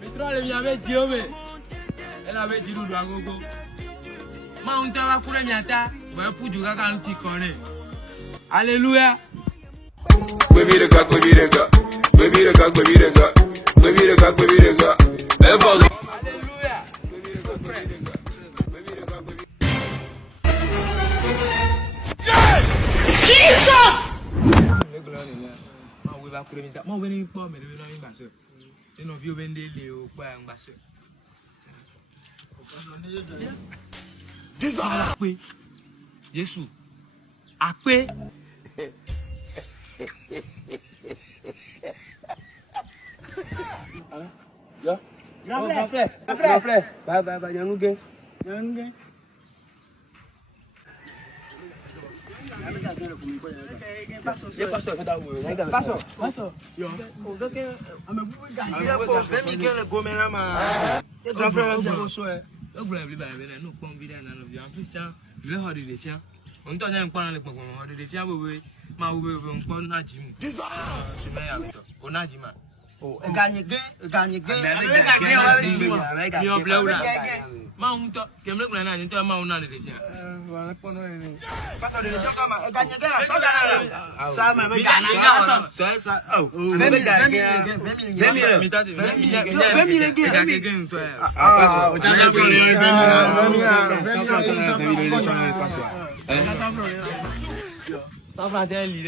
Mitra le miame jiome. Ela be jiru do agogo. Ma unta wa kure miata, bo puju ga kan ti kore. Hallelujah. Baby the cock, baby the cock. Baby the cock, baby the cock. Baby the cock, baby the cock. Hallelujah. Jesus! Ma we ba kure miata. Ma we ni po me le no yin ba so. Nínú bí o bẹ ń dé ilé o pa ẹ̀ ń gbàṣẹ. Jésù àpé Jésù àpé. Yọ. Afẹ́. Bàbá yẹn ń gé. Pastor. Yo. San Fratelli,